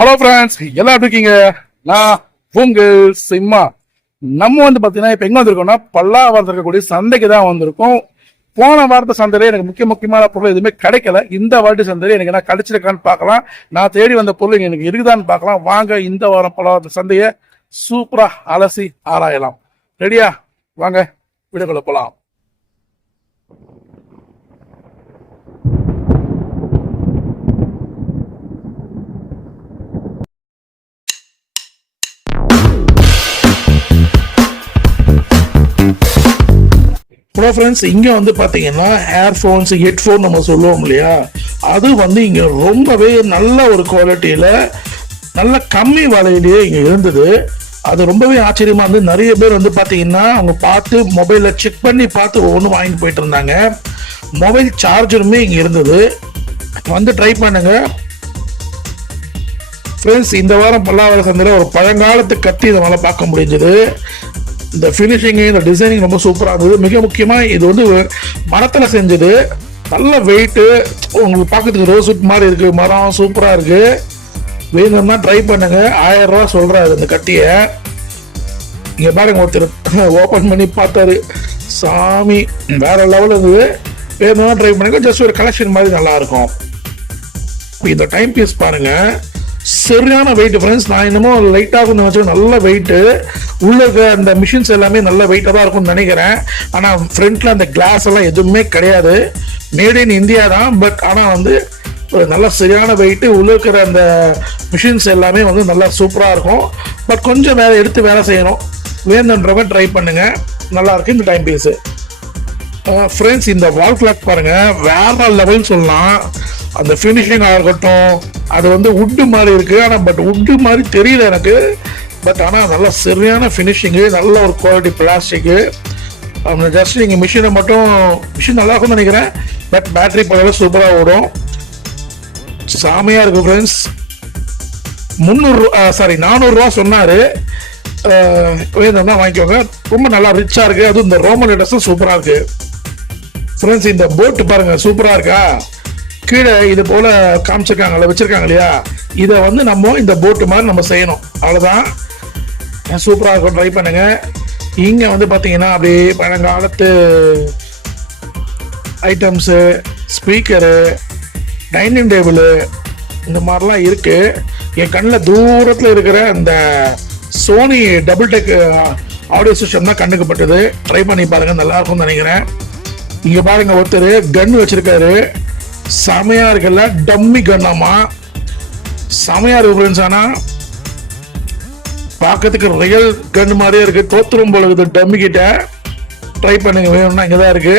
Hello friends, எல்லாம் எப்படி இருக்கீங்க? நான் உங்கள் சிம்மா. நம்ம பார்த்தீங்கன்னா இப்போ எங்கே வந்திருக்கோம்னா பல்லாவரத்தில் இருக்கக்கூடிய சந்தைக்கு தான் வந்திருக்கோம். போன வாரத்தை சந்தையில எனக்கு முக்கியமான பொருள் எதுவுமே கிடைக்கல. இந்த வாரத்து சந்தையில எனக்கு என்ன கிடைச்சிருக்கான்னு பார்க்கலாம். நான் தேடி வந்த பொருள் எனக்கு இருக்குதான்னு பார்க்கலாம். வாங்க இந்த வாரம் பல்லாவரத்து சந்தையை சூப்பரா அலசி ஆராயலாம். ரெடியா? வாங்க வீடியோக்குள்ள போலாம். ஹலோ ஃப்ரெண்ட்ஸ், இங்கே பார்த்தீங்கன்னா ஏர்ஃபோன்ஸ் ஹெட்ஃபோன் நம்ம சொல்லுவோம் இல்லையா, அது இங்கே ரொம்பவே நல்ல ஒரு குவாலிட்டியில் நல்ல கம்மி விலையிலேயே இங்கே இருந்தது. அது ரொம்பவே ஆச்சரியமாக இருந்து நிறைய பேர் பார்த்தீங்கன்னா அவங்க பார்த்து மொபைலில் செக் பண்ணி பார்த்து ஒவ்வொன்றும் வாங்கிட்டு போயிட்டு இருந்தாங்க. மொபைல் சார்ஜருமே இங்கே இருந்தது. ட்ரை பண்ணுங்க ஃப்ரெண்ட்ஸ். இந்த வாரம் பல்லாவரம் சந்தையில் ஒரு பழங்காலத்து கத்தி இதை மேலே பார்க்க முடிஞ்சது. இந்த ஃபினிஷிங்கு, இந்த டிசைனிங் ரொம்ப சூப்பராக இருந்தது. மிக முக்கியமாக இது மரத்தில் செஞ்சது. நல்ல வெயிட்டு, உங்களுக்கு பார்க்கறதுக்கு ரோஸ்வுட் மாதிரி இருக்குது. மரம் சூப்பராக இருக்குது. வேணும்னா ட்ரை பண்ணுங்க. 1000 ரூபா சொல்கிறாரு இந்த கட்டியை. இங்கே பாருங்க, ஒருத்தர் ஓப்பன் பண்ணி பார்த்தாரு. சாமி வேற லெவல் இருந்தது. வேணும்னா ட்ரை பண்ணுங்க. ஜஸ்ட் ஒரு கலெக்ஷன் மாதிரி நல்லாயிருக்கும். இந்த டைம் பீஸ் பாருங்க, சரியான வெயிட் ஃப்ரெண்ட்ஸ். நான் என்னமோ லைட்டாக வச்சு நல்ல வெயிட்டு. உள்ள இருக்க அந்த மிஷின்ஸ் எல்லாமே நல்ல வெயிட்டாக தான் இருக்கும்னு நினைக்கிறேன். ஆனால் ஃப்ரண்ட்ல அந்த கிளாஸ் எல்லாம் எதுவுமே கிடையாது. மேட் இன் இந்தியா தான். பட் ஆனால் நல்ல சரியான வெயிட்டு. உள்ள இருக்கிற அந்த மிஷின்ஸ் எல்லாமே நல்லா சூப்பராக இருக்கும். பட் கொஞ்சம் வேலை செய்யணும். வேணுன்றவங்க ட்ரை பண்ணுங்க. நல்லா இருக்கு இந்த டைம் பீஸு ஃப்ரெண்ட்ஸ். இந்த வால் கிளாக் பாருங்க, வேற லெவல் சொல்லலாம். அந்த ஃபினிஷிங்காக இருக்கட்டும், அது உட்டு மாதிரி இருக்கு. ஆனால் பட் உட்டு மாதிரி தெரியல எனக்கு. பட் ஆனால் நல்லா சரியான ஃபினிஷிங்கு, நல்ல ஒரு குவாலிட்டி பிளாஸ்டிக்கு. ஜஸ்ட் நீங்கள் மிஷின் நல்லா இருக்கும்னு நினைக்கிறேன். பட் பேட்டரி பவர் சூப்பராக ஓடும். சாமையாக இருக்கு ஃப்ரெண்ட்ஸ். 400 ரூபா சொன்னார். வேணும்னா வாங்கிக்கோங்க. ரொம்ப நல்லா ரிச்சாக இருக்கு. அதுவும் இந்த ரோமன் லெட்டர்ஸும் சூப்பராக இருக்கு ஃப்ரெண்ட்ஸ். இந்த போட்டு பாருங்க, சூப்பராக இருக்கா? கீழே இது போல காமிச்சிருக்காங்கல்ல, வச்சிருக்காங்க இல்லையா, இதை நம்ம இந்த போட்டு மாதிரி நம்ம செய்யணும். அவ்வளோதான். சூப்பராக இருக்கும். ட்ரை பண்ணுங்க. இங்கே பார்த்தீங்கன்னா அப்படியே பழங்காலத்து ஐட்டம்ஸு, ஸ்பீக்கரு, டைனிங் டேபிள் இந்த மாதிரிலாம் இருக்கு. என் கண்ணில் தூரத்தில் இருக்கிற இந்த Sony double deck audio system தான் கண்ணுக்கு பட்டது. ட்ரை பண்ணி பாருங்க, நல்லா இருக்கும்னு நினைக்கிறேன். இங்கே பாருங்க, ஒருத்தர் கன் வச்சிருக்காரு. செமையா இருக்குல்ல? டம்மி கன்னாமா, செமையா இருக்கு ஃப்ரெண்ட்ஸ். ஆனா பார்க்கறதுக்கு ரியல் கன் மாதிரியே இருக்கு. தோத்துரும் போல இருக்குது டம்மி கிட்ட. ட்ரை பண்ணுங்க, வேணும்னா இங்கதான் இருக்கு.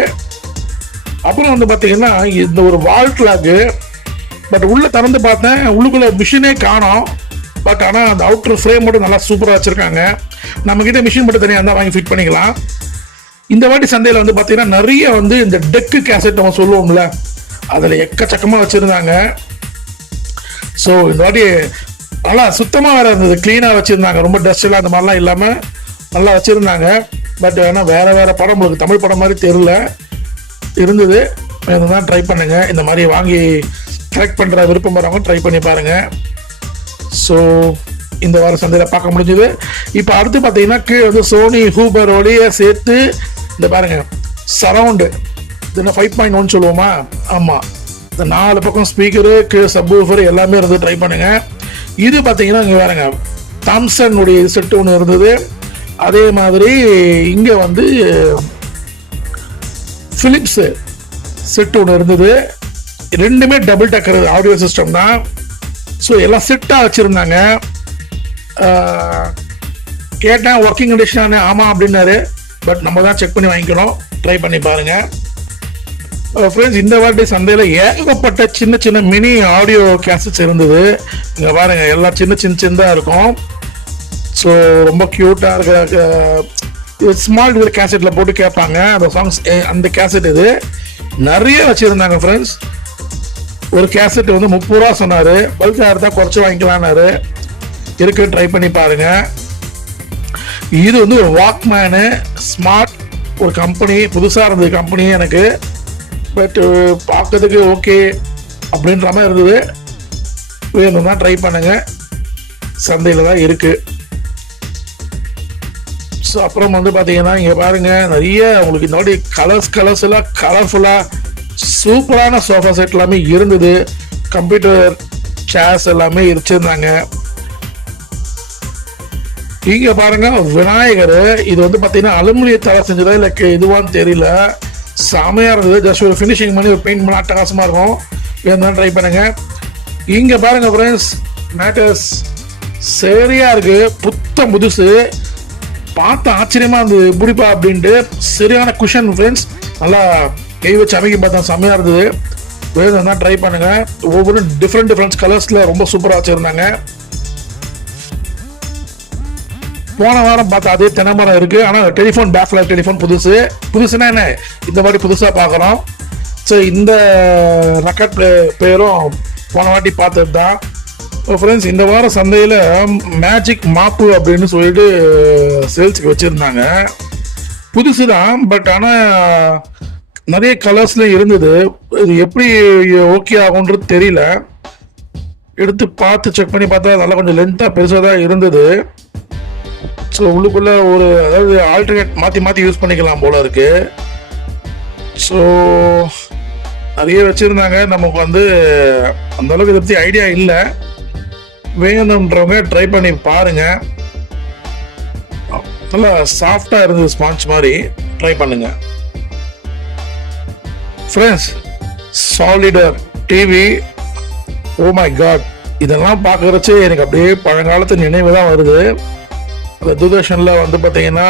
அப்புறம் பாத்தீங்கன்னா இந்த ஒரு வால் கிளாக்கு. பட் உள்ள திறந்து பார்த்தேன், உள்ளுக்குள்ள மிஷினே காணோம். பட் ஆனா அந்த அவுட்டர் ஃப்ரேம் மட்டும் நல்லா சூப்பரா வச்சிருக்காங்க. நம்ம கிட்ட மிஷின் மட்டும் தனியாக இருந்தால் வாங்கி ஃபிட் பண்ணிக்கலாம். இந்த வாட்டி சந்தையில் பாத்தீங்கன்னா நிறைய இந்த டெக்கு கேசட் நம்ம சொல்லுவோம்ல, அதில் எக்கச்சக்கமாக வச்சுருந்தாங்க. ஸோ இந்த வாட்டி நல்லா சுத்தமாக வேறு இருந்தது. க்ளீனாக வச்சுருந்தாங்க. ரொம்ப டஸ்ட்லாம் அந்த மாதிரிலாம் இல்லாமல் நல்லா வச்சுருந்தாங்க. பட் ஆனால் வேறு படம், உங்களுக்கு தமிழ் படம் மாதிரி தெரியல இருந்தது. தான் ட்ரை பண்ணுங்கள். இந்த மாதிரி வாங்கி கலெக்ட் பண்ணுற விருப்பம் வரவங்க ட்ரை பண்ணி பாருங்கள். ஸோ இந்த வார சந்தையில் பார்க்க முடிஞ்சது. இப்போ அடுத்து பார்த்தீங்கன்னா கீழே சோனி ஹூபரோடைய சேர்த்து இந்த பாருங்கள், சரவுண்டு 5.1 சொல்லுவோமா? ஆமாம். இந்த 4 பக்கம் ஸ்பீக்கரு, சப்வூஃபர் எல்லாமே இருந்து ட்ரை பண்ணுங்க. இது பார்த்தீங்கன்னா இங்கே பாருங்க, தாம்சனுடைய செட்டு ஒன்று இருந்தது. அதே மாதிரி இங்கே பிலிப்ஸ் செட்டு ஒன்று இருந்தது. ரெண்டுமே டபுள் டக்கர் ஆடியோ சிஸ்டம் தான். ஸோ எல்லாம் செட்டாக வச்சுருந்தாங்க. கேட்டேன் ஒர்க்கிங் கண்டிஷன், ஆமாம் அப்படின்னாரு. பட் நம்ம தான் செக் பண்ணி வாங்கிக்கணும். ட்ரை பண்ணி பாருங்கள் ஃப்ரெண்ட்ஸ். இந்த வாட்டி சந்தையில் ஏகப்பட்ட சின்ன சின்ன மினி ஆடியோ கேசட்ஸ் இருந்தது. இங்கே பாருங்க, எல்லாம் சின்னதாக இருக்கும். ஸோ ரொம்ப க்யூட்டாக இருக்கிற ஸ்மால் இதில் கேசட்டில் போட்டு கேட்பாங்க அந்த சாங்ஸ். அந்த கேசட் இது நிறைய வச்சுருந்தாங்க ஃப்ரெண்ட்ஸ். ஒரு கேசட் 30 ரூபா சொன்னார். பல்காக இருந்தால் குறைச்சி வாங்கிக்கலான்னாரு. இருக்கு, ட்ரை பண்ணி பாருங்க. இது ஒரு வாக்மேனு ஸ்மார்ட் ஒரு கம்பெனி, புதுசாக இருந்தது கம்பெனி எனக்கு. பட் பார்க்கறதுக்கு ஓகே அப்படின்ற மாதிரி இருந்தது. வேணும்னா ட்ரை பண்ணுங்க. சந்தையில் தான் இருக்கு. ஸோ அப்புறம் வந்து பார்த்தீங்கன்னா இங்கே பாருங்க, நிறைய உங்களுக்கு இந்த மாதிரி கலர்ஸ் எல்லாம் கலர்ஃபுல்லாக சூப்பரான சோஃபா செட் எல்லாமே இருந்தது. கம்ப்யூட்டர் சேர்ஸ் எல்லாமே வச்சிருந்தாங்க. இங்க பாருங்க விநாயகர், இது வந்து பார்த்தீங்கன்னா அலுமினியத்தால செஞ்சதா இல்லை இதுவான்னு தெரியல, செமையா இருந்தது. ஜஸ்ட் ஒரு ஃபினிஷிங் பண்ணி ஒரு பெயிண்ட் பண்ண அட்டகாசமா இருக்கும். வேணும் ட்ரை பண்ணுங்க. இங்க பாருங்க ஃப்ரெண்ட்ஸ், மேட்டர்ஸ் சரியா இருக்கு, புத்தம் புதுசு, பார்த்து ஆச்சரியமா இருந்தது. எப்படிப்பா அப்படின்ட்டு சரியான குஷன் ஃப்ரெண்ட்ஸ், நல்லா கை வச்சு அமைக்க பார்த்தா செம்மையா இருந்தது. வேணும்னா ட்ரை பண்ணுங்க. ஒவ்வொரு டிஃப்ரெண்ட் கலர்ஸ்ல ரொம்ப சூப்பரா வச்சிருந்தாங்க. போன வாரம் பார்த்தா அதே தென்னமரம் இருக்கு, ஆனால் டெலிஃபோன் பேக்ல டெலிஃபோன் புதுசுனா என்ன, இந்த மாதிரி புதுசாக பார்க்குறோம். ஸோ இந்த ரெக்கார்ட் பேரும் போன வாட்டி பார்த்தது தான். ஃப்ரெண்ட்ஸ், இந்த வாரம் சந்தையில் மேஜிக் மாப்பு அப்படின்னு சொல்லிட்டு சேல்ஸுக்கு வச்சுருந்தாங்க. புதுசு தான், பட் ஆனால் நிறைய கலர்ஸ்ல இருந்தது. இது எப்படி ஓகே ஆகுன்றது தெரியல. எடுத்து பார்த்து செக் பண்ணி பார்த்தா நல்லா கொஞ்சம் லென்த்தாக பெருசாக தான் இருந்தது. ஸோ உள்ளுக்குள்ள ஒரு அதாவது ஆல்டர்னேட் மாற்றி யூஸ் பண்ணிக்கலாம் போல இருக்கு. ஸோ நிறைய வச்சுருந்தாங்க. நமக்கு வந்து அந்த அளவுக்கு இதை பற்றி ஐடியா இல்லை. வேணுன்றவங்க ட்ரை பண்ணி பாருங்க. நல்லா சாஃப்டாக இருந்தது, ஸ்பாஞ்ச் மாதிரி. ட்ரை பண்ணுங்க friends. Solidaire TV, oh my God, இதெல்லாம் பார்க்கறச்சு எனக்கு அப்படியே பழங்காலத்து நினைவு தான் வருது. அந்த தூர்தர்ஷன்ல வந்து பார்த்தீங்கன்னா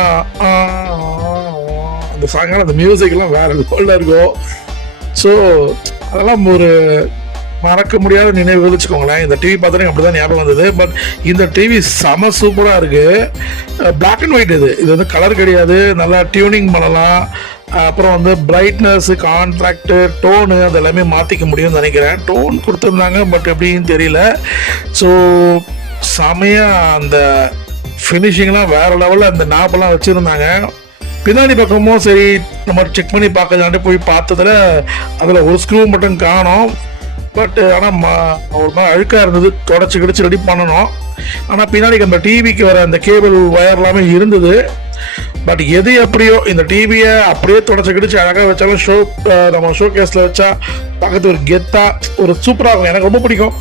அந்த சாயங்காலம் அந்த மியூசிக்லாம் வேற லெவலில் இருக்கும். ஸோ அதெல்லாம் ஒரு மறக்க முடியாத நினைவு வச்சுக்கோங்களேன். இந்த டிவி பார்த்தோன்னே அப்படிதான் ஞாபகம் வந்தது. பட் இந்த டிவி செம சூப்பராக இருக்கு. பிளாக் அண்ட் ஒயிட், இது வந்து கலர் கிடையாது. நல்லா டியூனிங் பண்ணலாம். அப்புறம் வந்து பிரைட்னஸ், கான்ட்ராக்ட், டோனு அதெல்லாமே மாற்றிக்க முடியும்னு நினைக்கிறேன். டோன் கொடுத்துருந்தாங்க, பட் எப்படின்னு தெரியல. ஸோ செமையாக அந்த ஃபினிஷிங்லாம் வேற லெவலில் அந்த நாப்பெல்லாம் வச்சுருந்தாங்க. பின்னாடி பக்கமும் சரி நம்ம செக் பண்ணி பார்க்கலான்ட்டு போய் பார்த்ததுல அதில் ஒரு ஸ்க்ரூ மட்டும் காணோம். பட் ஆனால் ஒரு மாதிரி அழுக்காக இருந்தது, தொடச்சி கிடச்சி ரெடி பண்ணணும். ஆனால் பின்னாடி அந்த டிவிக்கு வர அந்த கேபிள் ஒயர் எல்லாமே இருந்தது. பட் எது எப்படியோ இந்த டிவியை அப்படியே தொடச்சி கிடச்சி அழகாக வச்சாலும் நம்ம ஷோ கேஸில் வச்சா பார்க்கறது ஒரு கெத்தாக ஒரு சூப்பராக இருக்கும். எனக்கு ரொம்ப பிடிக்கும்.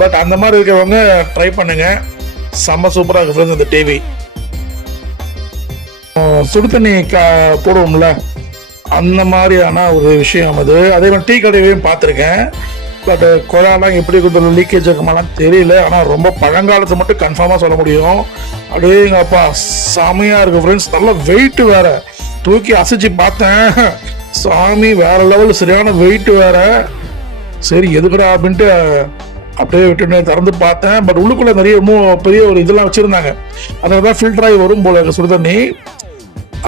பட் அந்த மாதிரி இருக்கிறவங்க ட்ரை பண்ணுங்க, செம்ம சூப்பராக இருக்கு ஃப்ரெண்ட்ஸ் இந்த டிவி. சுடு தண்ணி போடுவோம்ல, அந்த மாதிரியான ஒரு விஷயம் அது. அதே மாதிரி டீ கடையிலையும் பார்த்துருக்கேன். பட் குழாலாம் எப்படி கொஞ்சம் லீக்கேஜ் இருக்குமாலாம் தெரியல. ஆனால் ரொம்ப பழங்காலத்தை மட்டும் கன்ஃபார்மாக சொல்ல முடியும். அப்படியே எங்கப்பா செமையாக இருக்கு ஃப்ரெண்ட்ஸ். நல்ல வெயிட் வேற, தூக்கி அசைச்சு பார்த்தேன், சாமி வேற லெவல், சரியான வெயிட் வேற. சரி எதுக்குடா அப்படின்ட்டு அப்படியே விட்டு திறந்து பார்த்தேன். பட் உள்ளுக்குள்ள நிறைய பெரிய ஒரு இதெல்லாம் வச்சிருந்தாங்க. அதில் தான் ஃபில்டர் ஆகி வரும் போல சுடுதண்ணி.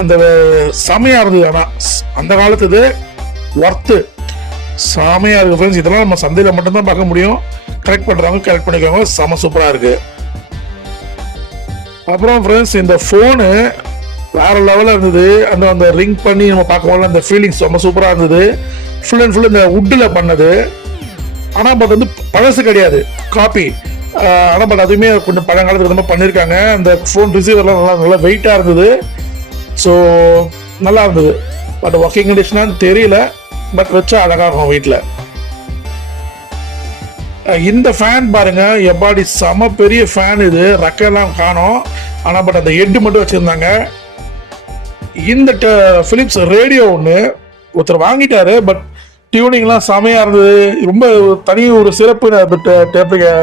அந்த செமையா இருந்தது. ஆனால் அந்த காலத்துது ஒர்த்து செமையா இருக்கு ஃப்ரெண்ட்ஸ். இதெல்லாம் நம்ம சந்தையில் மட்டும்தான் பார்க்க முடியும். கரெக்ட் பண்றவங்க கரெக்ட் பண்ணிக்கோங்க, செம சூப்பரா இருக்கு. அப்புறம் ஃப்ரெண்ட்ஸ், இந்த ஃபோனு வேற லெவலில் இருந்தது. அந்த ரிங் பண்ணி நம்ம பார்க்கும்போது அந்த ஃபீலிங்ஸ் ரொம்ப சூப்பராக இருந்தது. ஃபுல் அண்ட் ஃபுல் இந்த வுட்டில் பண்ணது. ஆனால் பட் வந்து பழசு கிடையாது, காப்பி. ஆனால் பட் அதுவுமே கொஞ்சம் பழங்காலத்துக்கு ரொம்ப பண்ணியிருக்காங்க. அந்த ஃபோன் ரிசீவர்லாம் நல்லா வெயிட்டாக இருந்தது. ஸோ நல்லா இருந்தது. பட் ஒர்க்கிங் கண்டிஷனான்னு தெரியல. பட் வச்சா அழகாக இருக்கும் வீட்டில். இந்த ஃபேன் பாருங்க, எப்பாடி செம பெரிய ஃபேன். இது ரெக்கெல்லாம் காணோம். ஆனால் பட் அந்த ஹெட் மட்டும் வச்சுருந்தாங்க. இந்த பிலிப்ஸ் ரேடியோ ஒன்று ஒருத்தர் வாங்கிட்டாரு. பட் டியூனிங்லாம் செமையாக இருந்தது. ரொம்ப தனி ஒரு சிறப்பு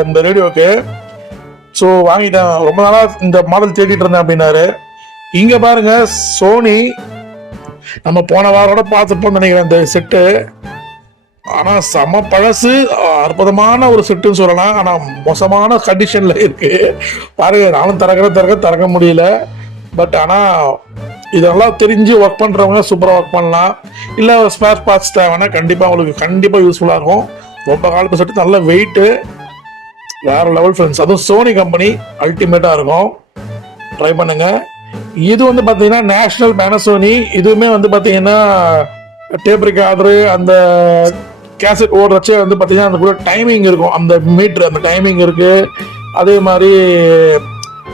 இந்த ரேடியோவுக்கு. ஸோ வாங்கிட்டேன். ரொம்ப நாளாக இந்த மாடல் தேடிட்டு இருந்தேன் அப்படின்னாரு. இங்கே பாருங்க, சோனி நம்ம போன வாரோட பார்த்துப்போம்னு நினைக்கிறேன் இந்த செட்டு. ஆனால் செம பழசு, அற்புதமான ஒரு செட்டுன்னு சொல்லலாம். ஆனால் மோசமான கண்டிஷனில் இருக்கு பாருங்க. நானும் திறக்க முடியல. பட் ஆனால் இதெல்லாம் தெரிஞ்சு ஒர்க் பண்ணுறவங்க சூப்பராக ஒர்க் பண்ணலாம். இல்லை ஸ்பேர் பார்ட்ஸ் தேவைன்னா கண்டிப்பாக யூஸ்ஃபுல்லாக இருக்கும். ரொம்ப காலத்து செட்டு, நல்ல வெயிட்டு, வேற லெவல் ஃப்ரெண்ட்ஸ். அதுவும் சோனி கம்பெனி அல்டிமேட்டாக இருக்கும். ட்ரை பண்ணுங்க. இது வந்து பார்த்தீங்கன்னா நேஷனல் பேனசோனி. இதுவுமே வந்து பார்த்தீங்கன்னா டேப் ரெக்கார்டரு, அந்த கேசட் ஓடுறச்சே வந்து பார்த்தீங்கன்னா அந்த கூட டைமிங் இருக்கும். அந்த மீட்ரு, அந்த டைமிங் இருக்கு. அதே மாதிரி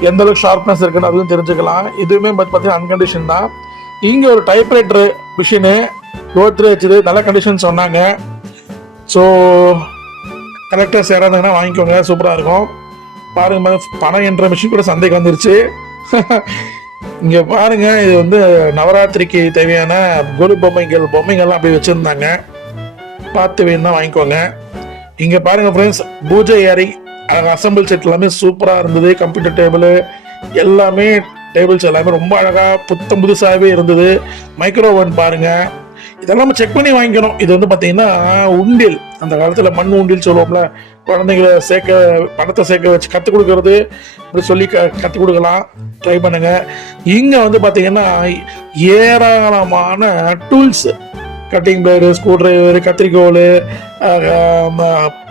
எந்த அளவுக்கு ஷார்ப்னஸ் இருக்குன்னு அதுவும் தெரிஞ்சுக்கலாம். இதுவுமே பார்த்தீங்கன்னா அன்கண்டிஷன் தான். இங்கே ஒரு டைப்ரைட்டர் மிஷினு கோத்ரே வச்சுது, நல்ல கண்டிஷன் சொன்னாங்க. ஸோ கலெக்டர்ஸ் யாராங்கன்னா வாங்கிக்கோங்க, சூப்பராக இருக்கும். பாருங்க, பணம் என்ற மிஷின் கூட சந்தைக்கு வந்துருச்சு. இங்கே பாருங்க, இது வந்து நவராத்திரிக்கு தேவையான கொலு பொம்மைகள்லாம் அப்படி வச்சுருந்தாங்க. பார்த்து வேணும்னா வாங்கிக்கோங்க. இங்கே பாருங்க ஃப்ரெண்ட்ஸ், பூஜை அறை அசம்பிள் செட் எல்லாமே சூப்பராக இருந்தது. கம்ப்யூட்டர் டேபிள் எல்லாமே, டேபிள்ஸ் எல்லாமே ரொம்ப அழகாக புத்தம் புதுசாகவே இருந்தது. மைக்ரோ ஓவன் பாருங்க, இதெல்லாம் செக் பண்ணி வாங்கிக்கணும். இது வந்து பார்த்தீங்கன்னா உண்டில், அந்த காலத்தில் மண் உண்டில் சொல்லுவோம்ல, குழந்தைங்களை பணத்தை சேர்க்க வச்சு கற்றுக் கொடுக்கறது, இப்படி சொல்லி கற்றுக் கொடுக்கலாம். ட்ரை பண்ணுங்க. இங்கே வந்து பார்த்தீங்கன்னா ஏராளமான tools, cutting blade, screwdriver, கத்திரிக்கோல்,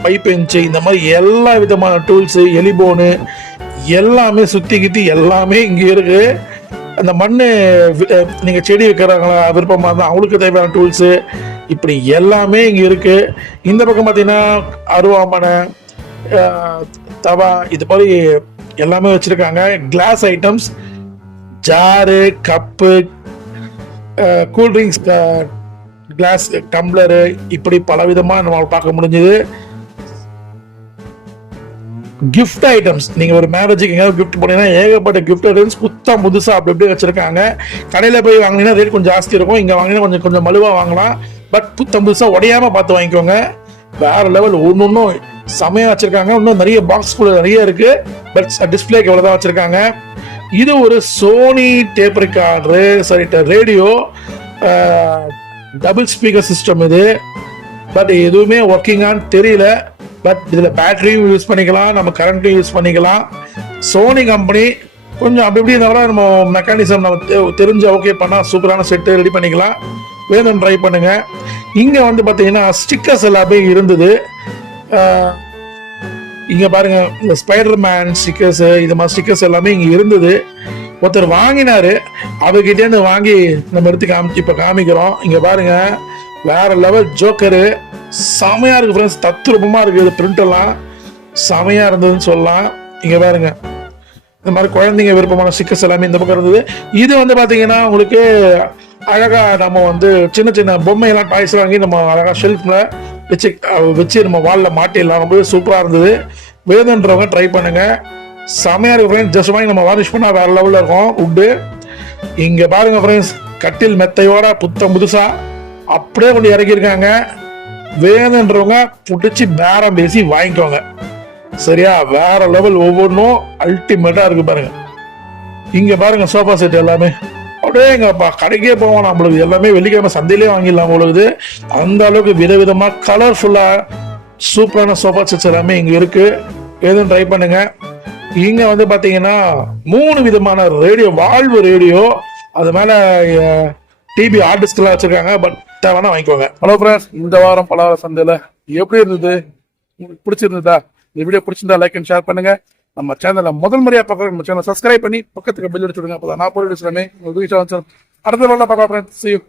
பைப்பெஞ்சு, இந்த மாதிரி எல்லா விதமான டூல்ஸு, எலிபோனு எல்லாமே சுற்றி எல்லாமே இங்கே இருக்கு. அந்த மண் நீங்கள் செடி வைக்கிறாங்களா விருப்பமாக இருந்தால் அவங்களுக்கு தேவையான டூல்ஸு இப்படி எல்லாமே இங்கே இருக்கு. இந்த பக்கம் பார்த்தீங்கன்னா அருவாமனை, தவா, இது மாதிரி எல்லாமே வச்சுருக்காங்க. Glass items, jar, cup, cool drinks glass, tumbler, இப்படி பல விதமாக நம்ம பார்க்க முடிஞ்சுது. கிஃப்ட் ஐட்டம்ஸ், நீங்க ஒரு மேரேஜுக்கு எங்கேயாவது கிஃப்ட் போனீங்கன்னா ஏகப்பட்ட கிஃப்ட் ஐட்டம்ஸ் புத்தம் புதுசா அப்படி வச்சிருக்காங்க. கடையில போய் வாங்கினீங்கன்னா ரேட் கொஞ்சம் ஜாஸ்தி இருக்கும், இங்க வாங்கினா கொஞ்சம் மலிவா வாங்கலாம். பட் புத்தம் புதுசா உடையாம பார்த்து வாங்கிக்கோங்க. வேற லெவல், ஒன்னும் செமையா வச்சிருக்காங்க. இன்னும் நிறைய பாக்ஸ் கூட நிறைய இருக்கு. பட் டிஸ்பிளேக்கு எவ்வளவுதான் வச்சிருக்காங்க. இது ஒரு சோனி டேப் ரெக்கார்டரு, சரி ரேடியோ, டபுள் ஸ்பீக்கர் சிஸ்டம் இது. பட் எதுவுமே ஒர்க்கிங்கான்னு தெரியல. பட் இதில் பேட்டரியும் யூஸ் பண்ணிக்கலாம், நம்ம கரண்ட்டும் யூஸ் பண்ணிக்கலாம். சோனி கம்பெனி கொஞ்சம் அப்படி இப்படி இருந்தாலும் நம்ம மெக்கானிசம் நம்ம தெரிஞ்சு ஓகே பண்ணால் சூப்பரான செட்டு ரெடி பண்ணிக்கலாம். வேணும் ட்ரை பண்ணுங்க. இங்கே வந்து பார்த்தீங்கன்னா ஸ்டிக்கர்ஸ் எல்லாமே இருந்தது. இங்கே பாருங்க, இந்த ஸ்பைடர் மேன் ஸ்டிக்கர்ஸ், இது மாதிரி ஸ்டிக்கர்ஸ் எல்லாமே இங்கே இருந்தது. ஒருத்தர் வாங்கினாரு, அவர்கிட்டேருந்து வாங்கி நம்ம எடுத்து இப்போ காமிக்கிறோம். இங்கே பாருங்க, வேற லெவல் ஜோக்கரு, செமையா இருக்கு ஃப்ரெண்ட்ஸ். தத்ரூபமா இருக்கு. இது பிரிண்ட் எல்லாம் செமையா இருந்ததுன்னு சொல்லலாம். இங்க பாருங்க, இந்த மாதிரி குழந்தைங்க விருப்பமான ஸ்டிக்கர்ஸ் எல்லாமே இந்த பக்கம் இருந்தது. இது வந்து பாத்தீங்கன்னா உங்களுக்கு அழகா நம்ம வந்து சின்ன சின்ன பொம்மையெல்லாம் டாய்ஸ் வாங்கி நம்ம அழகா ஷெல்ஃப்ல வச்சு நம்ம வால்ல மாட்டிடலாம். ரொம்பவே சூப்பரா இருந்தது. வேணுன்றவங்க ட்ரை பண்ணுங்க, செமையா இருக்கு ஃப்ரெண்ட்ஸ். ஜஸ்ட் வாங்கி நம்ம வார்னிஷ் பண்ணா வேற லெவல்ல இருக்கும் உட்டு. இங்க பாருங்க ஃப்ரெண்ட்ஸ், கட்டில் மெத்தையோட புத்தம் புதுசா அப்படியே கொண்டு இறக்கியிருக்காங்க. வேணுன்றவங்க புடிச்சு பேரம் பேசி வாங்கிக்கோங்க, சரியா? வேற லெவல், ஒவ்வொன்றும் அல்டிமேட்டா இருக்கு பாருங்க. இங்க பாருங்க சோஃபா செட் எல்லாமே அப்படியே எங்கப்பா கடைக்கே போவோம் நம்மளுக்கு, எல்லாமே வெள்ளிக்கிழமை சந்தையிலே வாங்கிடலாம் உங்களுக்கு. அந்த அளவுக்கு விதவிதமா கலர்ஃபுல்லா சூப்பரான சோஃபா செட்ஸ் எல்லாமே இங்க இருக்கு. எதுவும் ட்ரை பண்ணுங்க. இங்க வந்து பாத்தீங்கன்னா 3 விதமான ரேடியோ, வால்வு ரேடியோ, அது மேல டிபி ஹார்ட் டிஸ்க் எல்லாம் வச்சிருக்காங்க. பட் தேவைன்னா வாங்கிக்கோங்க. ஹலோ ஃப்ரெண்ட்ஸ், இந்த வாரம் பலவார சந்தையில எப்படி இருந்தது? உங்களுக்கு பிடிச்சிருந்ததா? இந்த வீடியோ பிடிச்சிருந்தா லைக் அண்ட் ஷேர் பண்ணுங்க. நம்ம சேனலை முதல் முறையா பார்க்க நம்ம சேனல் சப்ஸ்கிரைப் பண்ணி பக்கத்துக்கு பெல் அடிச்சு விடுங்க. அப்பதான் நான் போய் அடுத்த வேலை பார்க்கலாம் ஃப்ரெண்ட்ஸ். See you.